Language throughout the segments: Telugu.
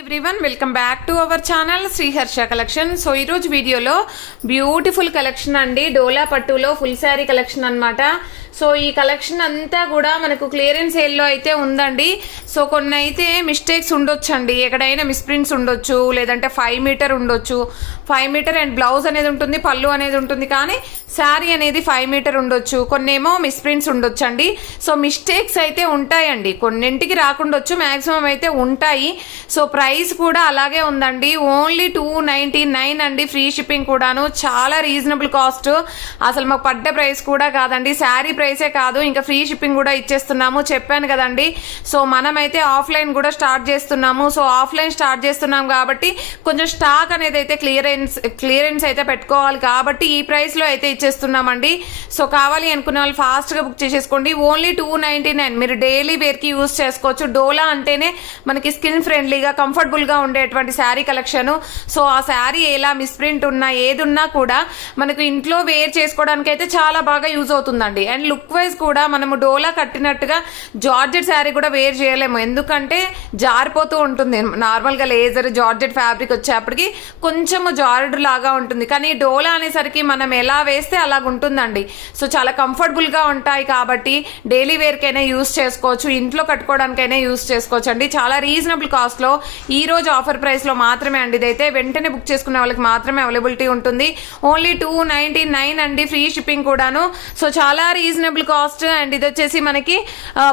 Everyone welcome back to our channel Sriharsha collection. So ఈ రోజు వీడియోలో బ్యూటిఫుల్ కలెక్షన్ అండి, డోలా పట్టులో ఫుల్ శారీ కలెక్షన్ అన్నమాట. సో ఈ కలెక్షన్ అంతా కూడా మనకు క్లియరెన్స్ సేల్లో అయితే ఉందండి. సో కొన్ని అయితే మిస్టేక్స్ ఉండొచ్చు అండి, ఎక్కడైనా మిస్ప్రింట్స్ ఉండొచ్చు, లేదంటే 5 మీటర్ ఉండొచ్చు. 5 మీటర్ అండ్ బ్లౌజ్ అనేది ఉంటుంది, పళ్ళు అనేది ఉంటుంది, కానీ శారీ అనేది 5 మీటర్ ఉండొచ్చు. కొన్నేమో మిస్ప్రింట్స్ ఉండొచ్చు అండి. సో మిస్టేక్స్ అయితే ఉంటాయండి, కొన్నింటికి రాకుండొచ్చు, మాక్సిమం అయితే ఉంటాయి. సో ప్రైస్ కూడా అలాగే ఉందండి, ఓన్లీ 299 అండి. ఫ్రీ షిప్పింగ్ కూడాను, చాలా రీజనబుల్ కాస్ట్. అసలు మాకు పడ్డ ప్రైస్ కూడా కాదండి, శారీ ప్రైసే కాదు, ఇంకా ఫ్రీ షిప్పింగ్ కూడా ఇచ్చేస్తున్నాము. చెప్పాను కదండి. సో మనమైతే ఆఫ్లైన్ కూడా స్టార్ట్ చేస్తున్నాము. సో ఆఫ్లైన్ స్టార్ట్ చేస్తున్నాం కాబట్టి కొంచెం స్టాక్ అనేది అయితే క్లియరెన్స్ అయితే పెట్టుకోవాలి, కాబట్టి ఈ ప్రైస్ లో అయితే ఇచ్చేస్తున్నామండి. సో కావాలి అనుకునే వాళ్ళు ఫాస్ట్ గా బుక్ చేసేసుకోండి. ఓన్లీ 299. మీరు డైలీ వేర్ కి యూజ్ చేసుకోవచ్చు. డోలా అంటేనే మనకి స్కిన్ ఫ్రెండ్లీగా కంఫర్టబుల్ గా ఉండేటువంటి శారీ కలెక్షన్. సో ఆ శారీ ఎలా మిస్ప్రింట్ ఉన్నా ఏది ఉన్నా కూడా మనకు ఇంట్లో వేర్ చేసుకోవడానికి అయితే చాలా బాగా యూజ్ అవుతుందండి. అండ్ లుక్ వైజ్ కూడా మనము డోలా కట్టినట్టుగా జార్జెట్ శారీ కూడా వేర్ చేయలేము, ఎందుకంటే జారిపోతూ ఉంటుంది. నార్మల్ గా లేజర్ జార్జెట్ ఫ్యాబ్రిక్ వచ్చేప్పటికి కొంచెము జార్డ్ లాగా ఉంటుంది, కానీ డోలా అనేసరికి మనం ఎలా వేస్తే అలాగ ఉంటుందండి. సో చాలా కంఫర్టబుల్ గా ఉంటాయి కాబట్టి డైలీ వేర్ కైనా యూజ్ చేసుకోవచ్చు, ఇంట్లో కట్టుకోవడానికైనా యూజ్ చేసుకోవచ్చు అండి. చాలా రీజనబుల్ కాస్ట్ లో ఈ రోజు ఆఫర్ ప్రైస్ లో మాత్రమే అండి. ఇదైతే వెంటనే బుక్ చేసుకునే వాళ్ళకి మాత్రమే అవైలబిలిటీ ఉంటుంది. ఓన్లీ 299 అండి, ఫ్రీ షిప్పింగ్ కూడాను. సో చాలా రీజనబుల్ కాస్ట్. అండ్ ఇది వచ్చేసి మనకి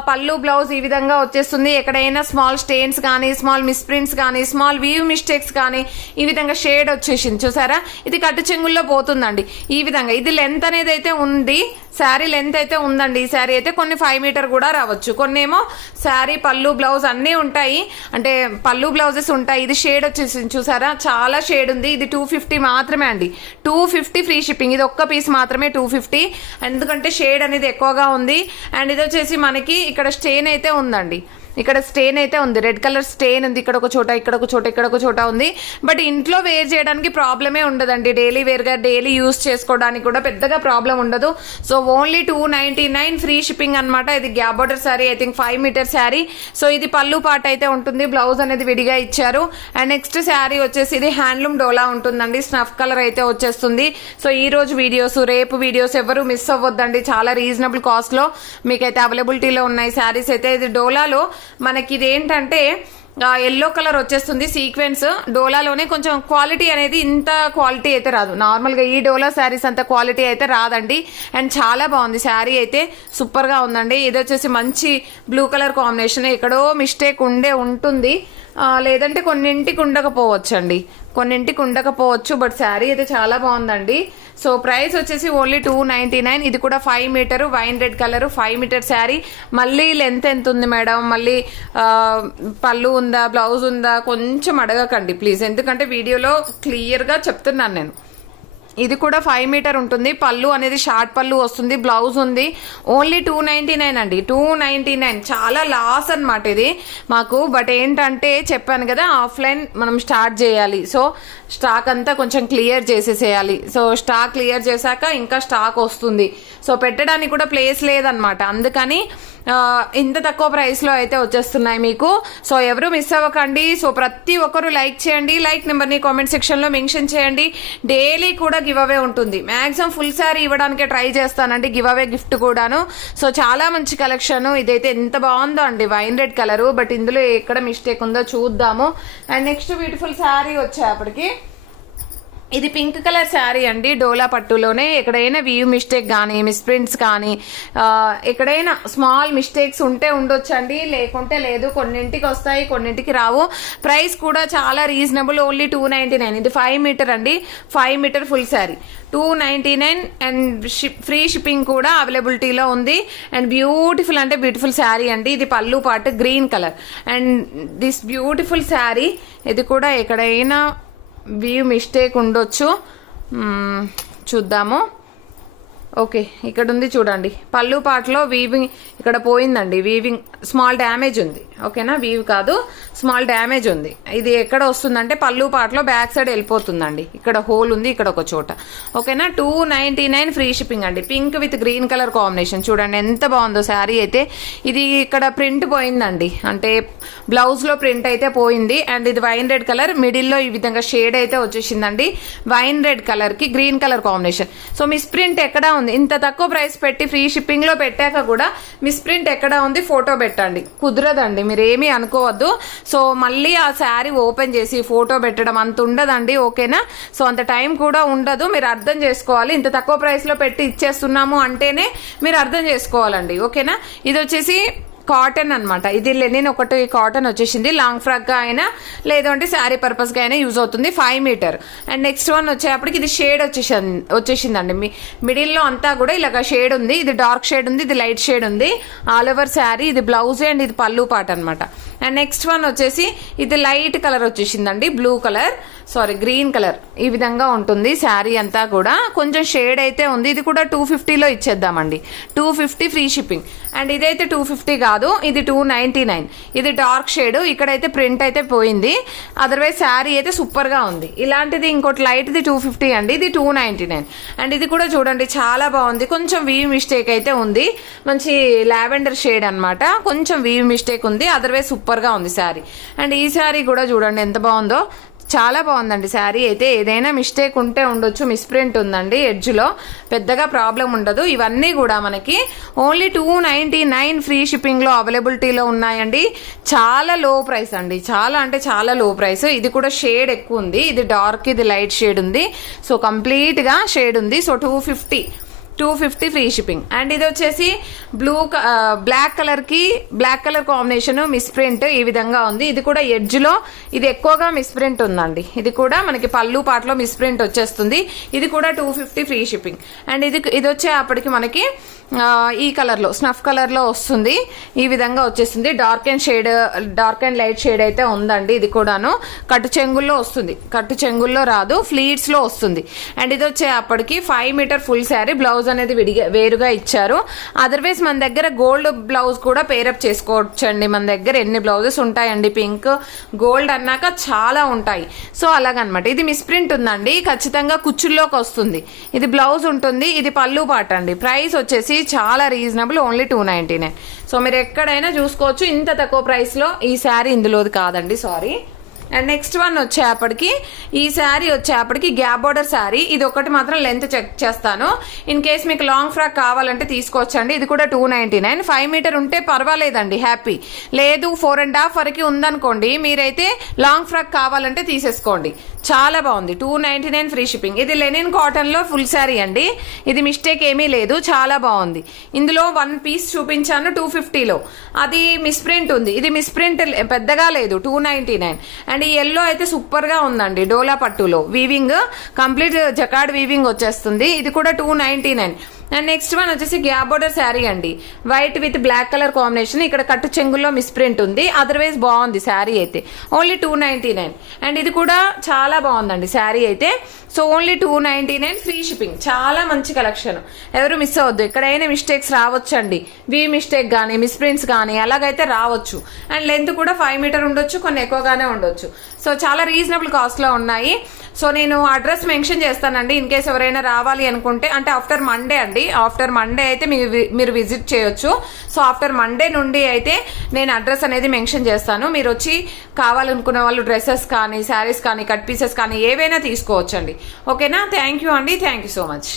పళ్ళు బ్లౌజ్ ఈ విధంగా వచ్చేస్తుంది. ఎక్కడైనా స్మాల్ స్టెయిన్స్ కానీ, స్మాల్ మిస్ప్రింట్స్ కానీ, స్మాల్ వీవ్ మిస్టేక్స్ కానీ ఈ విధంగా షేడ్ వచ్చేసింది చూసారా. ఇది కట్టు చెంగుల్లో పోతుందండి ఈ విధంగా. ఇది లెంత్ అనేది అయితే ఉంది, శారీ లెంత్ అయితే ఉందండి. ఈ శారీ అయితే కొన్ని 5 మీటర్ కూడా రావచ్చు, కొన్ని ఏమో శారీ పళ్ళు బ్లౌజ్ అన్నీ ఉంటాయి, అంటే పళ్ళు బ్లౌజెస్ ఉంటాయి. ఇది షేడ్ వచ్చేసింది చూసారా, చాలా షేడ్ ఉంది. ఇది 250 మాత్రమే అండి, 250 ఫ్రీ షిప్పింగ్. ఇది ఒక్క పీస్ మాత్రమే 250, ఎందుకంటే షేడ్ అనేది ఎక్కువగా ఉంది. అండ్ ఇది వచ్చేసి మనకి ఇక్కడ స్టెయిన్ అయితే ఉందండి, ఇక్కడ స్టెయిన్ అయితే ఉంది, రెడ్ కలర్ స్టెయిన్ ఉంది. ఇక్కడ ఒక చోట, ఇక్కడ ఒక చోట, ఇక్కడ ఒక చోట ఉంది. బట్ ఇంట్లో వేర్ చేయడానికి ప్రాబ్లమే ఉండదండి, డైలీ వేర్ గా డైలీ యూజ్ చేసుకోవడానికి కూడా పెద్దగా ప్రాబ్లం ఉండదు. సో ఓన్లీ 299 ఫ్రీ షిప్పింగ్ అనమాట. ఇది gap border sari, I think 5 metre sari. So ఇది పళ్ళు పాట అయితే ఉంటుంది, బ్లౌజ్ అనేది విడిగా ఇచ్చారు. అండ్ నెక్స్ట్ శారీ వచ్చేసి ఇది హ్యాండ్లూమ్ డోలా ఉంటుందండి, స్నఫ్ కలర్ అయితే వచ్చేస్తుంది. సో ఈ రోజు వీడియోస్, రేపు వీడియోస్ ఎవరు మిస్ అవ్వద్దండి, చాలా రీజనబుల్ కాస్ట్ లో మీకైతే అవైలబిలిటీలో ఉన్నాయి శారీస్ అయితే. ఇది డోలాలో మనకి ఇది ఏంటంటే ఎల్లో కలర్ వచ్చేస్తుంది, సీక్వెన్స్. డోలాలోనే కొంచెం క్వాలిటీ అనేది ఇంత క్వాలిటీ అయితే రాదు, నార్మల్ గా ఈ డోలా శారీస్ అంత క్వాలిటీ అయితే రాదండి. అండ్ చాలా బాగుంది శారీ అయితే, సూపర్ గా ఉందండి. ఇది వచ్చేసి మంచి బ్లూ కలర్ కాంబినేషన్. ఎక్కడో మిస్టేక్ ఉంటుంది, లేదంటే కొన్నింటికి ఉండకపోవచ్చండి, కొన్నింటికి ఉండకపోవచ్చు. బట్ శారీ అయితే చాలా బాగుందండి. సో ప్రైస్ వచ్చేసి ఓన్లీ 299. ఇది కూడా 5 metre wine red colour 5 metre sari. మళ్ళీ లెంత్ ఎంత ఉంది మేడం, మళ్ళీ పళ్ళు ఉందా, బ్లౌజ్ ఉందా, కొంచెం అడగకండి ప్లీజ్, ఎందుకంటే వీడియోలో క్లియర్ గా చెప్తున్నాను నేను. ఇది కూడా 5 మీటర్ ఉంటుంది, పళ్ళు అనేది షార్ట్ పళ్ళు వస్తుంది, బ్లౌజ్ ఉంది. ఓన్లీ 299 అండి, 299. చాలా లాస్ అనమాట ఇది మాకు. బట్ ఏంటంటే చెప్పాను కదా, ఆఫ్లైన్ మనం స్టార్ట్ చేయాలి. సో స్టాక్ అంతా కొంచెం క్లియర్ చేసేసేయాలి. సో స్టాక్ క్లియర్ చేశాక ఇంకా స్టాక్ వస్తుంది. సో పెట్టడానికి కూడా ప్లేస్ లేదనమాట, అందుకని ఇంత తక్కువ ప్రైస్ లో అయితే వచ్చేస్తున్నాయి మీకు. సో ఎవరు మిస్ అవ్వకండి. సో ప్రతి ఒక్కరు లైక్ చేయండి, లైక్ నెంబర్ ని కామెంట్ సెక్షన్ లో మెన్షన్ చేయండి. డైలీ కూడా గివ్ అవే ఉంటుంది, మాక్సిమం ఫుల్ శారీ ఇవ్వడానికి ట్రై చేస్తానండి, గివ్ అవే గిఫ్ట్ కూడాను. సో చాలా మంచి కలెక్షన్. ఇదైతే ఎంత బాగుందో అండి, వైన్ రెడ్ కలర్. బట్ ఇందులో ఎక్కడ మిస్టేక్ ఉందో చూద్దాము. అండ్ నెక్స్ట్ బ్యూటిఫుల్ శారీ వచ్చేప్పటికి ఇది పింక్ కలర్ శారీ అండి, డోలా పట్టులోనే. ఎక్కడైనా వ్యూ మిస్టేక్ కానీ, మిస్ప్రింట్స్ కానీ, ఎక్కడైనా స్మాల్ మిస్టేక్స్ ఉంటే ఉండొచ్చండి, లేకుంటే లేదు. కొన్నింటికి వస్తాయి, కొన్నింటికి రావు. ప్రైస్ కూడా చాలా రీజనబుల్, ఓన్లీ 299. ఇది 5 మీటర్ అండి, 5 metre full sari 299. And free shipping కూడా అవైలబిలిటీలో ఉంది. అండ్ బ్యూటిఫుల్ అంటే బ్యూటిఫుల్ శారీ అండి. ఇది పళ్ళు పాటు green colour. And this beautiful sari, ఇది కూడా ఎక్కడైనా వ్యూ మిస్టేక్ ఉండొచ్చు, చూద్దాము. ఓకే, ఇక్కడ ఉంది చూడండి, పళ్ళు పాటలో వీవింగ్ ఇక్కడ పోయిందండి, వీవింగ్ స్మాల్ డ్యామేజ్ ఉంది. ఓకేనా, వీవ్ కాదు, స్మాల్ డ్యామేజ్ ఉంది. ఇది ఎక్కడ వస్తుందంటే పళ్ళు పాటలో బ్యాక్ సైడ్ వెళ్ళిపోతుందండి. ఇక్కడ హోల్ ఉంది ఇక్కడ ఒక చోట. ఓకేనా, 299 ఫ్రీ షిప్పింగ్ అండి. Pink with green colour combination చూడండి ఎంత బాగుందో శారీ అయితే. ఇది ఇక్కడ ప్రింట్ పోయిందండి, అంటే బ్లౌజ్ లో ప్రింట్ అయితే పోయింది. అండ్ ఇది వైన్ రెడ్ కలర్, మిడిల్ లో ఈ విధంగా షేడ్ అయితే వచ్చేసిందండి. వైన్ రెడ్ కలర్ కి green colour combination. So miss print ఎక్కడ ఉంది? ఇంత తక్కువ ప్రైస్ పెట్టి ఫ్రీ షిప్పింగ్ లో పెట్టాక కూడా మిస్ ప్రింట్ ఎక్కడ ఉంది ఫోటో పెట్టండి. కుదరదండి, మీరు ఏమీ అనుకోవద్దు. సో మళ్ళీ ఆ శారీ ఓపెన్ చేసి ఫోటో పెట్టడం అంత ఉండదండి. ఓకేనా, సో అంత టైం కూడా ఉండదు. మీరు అర్థం చేసుకోవాలి, ఇంత తక్కువ ప్రైస్ లో పెట్టి ఇచ్చేస్తున్నాము అంటేనే మీరు అర్థం చేసుకోవాలండి. ఓకేనా, ఇది వచ్చేసి కాటన్ అనమాట. ఇది లెనిన్ ఒకటి కాటన్ వచ్చేసింది. లాంగ్ ఫ్రాక్ గా అయినా లేదంటే శారీ పర్పస్ గా అయినా యూజ్ అవుతుంది. 5 మీటర్. అండ్ నెక్స్ట్ వన్ వచ్చేప్పటికి ఇది షేడ్ వచ్చేసిందండి. మిడిల్ లో అంతా కూడా ఇలాగ షేడ్ ఉంది. ఇది డార్క్ షేడ్ ఉంది, ఇది లైట్ షేడ్ ఉంది. ఆల్ ఓవర్ శారీ ఇది బ్లౌజ్ అండ్ ఇది పళ్ళు పాట అనమాట. అండ్ నెక్స్ట్ వన్ వచ్చేసి ఇది లైట్ కలర్ వచ్చేసిందండి, blue colour, sorry green colour. ఈ విధంగా ఉంటుంది శారీ అంతా కూడా. కొంచెం షేడ్ అయితే ఉంది. ఇది కూడా 250లో ఇచ్చేద్దామండి. 250 ఫ్రీ షిప్పింగ్. అండ్ ఇదైతే 250 కాదు, ఇది 299. ఇది డార్క్ షేడ్, ఇక్కడైతే ప్రింట్ అయితే పోయింది. అదర్వైజ్ శారీ అయితే సూపర్ గా ఉంది. ఇలాంటిది ఇంకోటి లైట్ ది 250 అండి, ఇది 299. అండ్ ఇది కూడా చూడండి చాలా బాగుంది. కొంచెం వీవ్ మిస్టేక్ అయితే ఉంది, మంచి లావెండర్ షేడ్ అనమాట. కొంచెం వీవ్ మిస్టేక్ ఉంది, అదర్వైజ్ సూపర్ గా ఉంది శారీ. అండ్ ఈ శారీ కూడా చూడండి ఎంత బాగుందో, చాలా బాగుందండి శారీ అయితే. ఏదైనా మిస్టేక్ ఉంటే ఉండొచ్చు, మిస్ప్రింట్ ఉందండి ఎడ్జ్ లో, పెద్దగా ప్రాబ్లం ఉండదు. ఇవన్నీ కూడా మనకి ఓన్లీ 299 ఫ్రీ షిప్పింగ్ లో అవైలబిలిటీలో ఉన్నాయండి. చాలా లో ప్రైస్ అండి, చాలా అంటే చాలా లో ప్రైస్. ఇది కూడా షేడ్ ఎక్కువ ఉంది, ఇది డార్క్ ఇది లైట్ షేడ్ ఉంది. సో కంప్లీట్ గా షేడ్ ఉంది. So 250 free shipping. అండ్ ఇది వచ్చేసి బ్లాక్ కలర్ కి బ్లాక్ కలర్ కాంబినేషన్ మిస్ప్రింట్ ఈ విధంగా ఉంది. ఇది కూడా ఎడ్జ్ లో ఇది ఎక్కువగా మిస్ప్రింట్ ఉందండి. ఇది కూడా మనకి పళ్ళు పాటలో మిస్ప్రింట్ వచ్చేస్తుంది. ఇది కూడా 250 ఫ్రీ షిప్పింగ్. అండ్ ఇది వచ్చేప్పటికి మనకి ఈ కలర్ లో స్నఫ్ కలర్ లో వస్తుంది. ఈ విధంగా వచ్చేస్తుంది. డార్క్ అండ్ లైట్ షేడ్ అయితే ఉందండి. ఇది కూడాను కట్టు చెంగుల్లో వస్తుంది, కట్టు చెంగుల్లో రాదు, ఫ్లీట్స్ లో వస్తుంది. అండ్ ఇది వచ్చేప్పటికి 5 మీటర్ ఫుల్ శారీ. బ్లౌజ్ అనేది వేరుగా ఇచ్చారు. అదర్వైజ్ మన దగ్గర గోల్డ్ బ్లౌజ్ కూడా పేరప్ చేసుకోవచ్చండి. మన దగ్గర ఎన్ని బ్లౌజెస్ ఉంటాయండి, పింక్ గోల్డ్ అన్నాక చాలా ఉంటాయి. సో అలాగనమాట. ఇది మిస్ప్రింట్ ఉందండి, ఖచ్చితంగా కుచ్చుల్లోకి వస్తుంది. ఇది బ్లౌజ్ ఉంటుంది, ఇది పళ్ళు పాట అండి. ప్రైస్ వచ్చేసి చాలా రీజనబుల్, ఓన్లీ 299. సో మీరు ఎక్కడైనా చూసుకోవచ్చు. ఇంత తక్కువ ప్రైస్ లో ఈ శారీ ఇందులోది కాదండి, సారీ. అండ్ నెక్స్ట్ వన్ వచ్చేప్పటికి ఈ శారీ వచ్చేప్పటికి గ్యాప్ బోర్డర్ శారీ. ఇది ఒకటి మాత్రం లెంత్ చెక్ చేస్తాను. ఇన్ కేస్ మీకు లాంగ్ ఫ్రాక్ కావాలంటే తీసుకోవచ్చండి. ఇది కూడా 299. 5 మీటర్ ఉంటే పర్వాలేదండి, హ్యాపీ. లేదు 4.5 వరకు ఉందనుకోండి, మీరైతే లాంగ్ ఫ్రాక్ కావాలంటే తీసేసుకోండి. చాలా బాగుంది. 299 ఫ్రీ షిప్పింగ్. ఇది లెనిన్ కాటన్ లో ఫుల్ శారీ అండి. ఇది మిస్టేక్ ఏమీ లేదు, చాలా బాగుంది. ఇందులో 1 పీస్ చూపించాను 250లో, అది మిస్ప్రింట్ ఉంది. ఇది మిస్ప్రింట్ పెద్దగా లేదు, 299. అండ్ ఈ ఎల్లో అయితే సూపర్ గా ఉందండి. డోలా పట్టులో వీవింగ్, కంప్లీట్ జకార్డ్ వీవింగ్ వచ్చేస్తుంది. ఇది కూడా 299. అండ్ నెక్స్ట్ వన్ వచ్చేసి గ్యాప్ బోర్డర్ శారీ అండి. White with black colour combination. ఇక్కడ కట్టు చెంగుల్లో మిస్ప్రింట్ ఉంది, అదర్వైజ్ బాగుంది శారీ అయితే. ఓన్లీ 299. అండ్ ఇది కూడా చాలా బాగుందండి శారీ అయితే. So only 299 free shipping. చాలా మంచి కలెక్షన్, ఎవరు మిస్ అవ్వద్దు. ఎక్కడైనా మిస్టేక్స్ రావచ్చండి, వీ మిస్టేక్ కానీ మిస్ప్రింట్స్ కానీ అలాగైతే రావచ్చు. అండ్ లెంత్ కూడా 5 మీటర్ ఉండొచ్చు, కొన్ని ఎక్కువగానే ఉండొచ్చు. సో చాలా రీజనబుల్ కాస్ట్ లో ఉన్నాయి. సో నేను అడ్రస్ మెన్షన్ చేస్తానండి, ఇన్ కేస్ ఎవరైనా రావాలి అనుకుంటే. అంటే ఆఫ్టర్ మండే అండి, ఆఫ్టర్ మండే అయితే మీరు విజిట్ చేయొచ్చు. సో ఆఫ్టర్ మండే నుండి అయితే నేను అడ్రస్ అనేది మెన్షన్ చేస్తాను. మీరు వచ్చి కావాలనుకునే వాళ్ళు డ్రెస్సెస్ కానీ శారీస్ కానీ కట్ పీసెస్ కానీ ఏవైనా తీసుకోవచ్చండి. ఓకేనా, థ్యాంక్ యూ అండి, థ్యాంక్ యూ సో మచ్.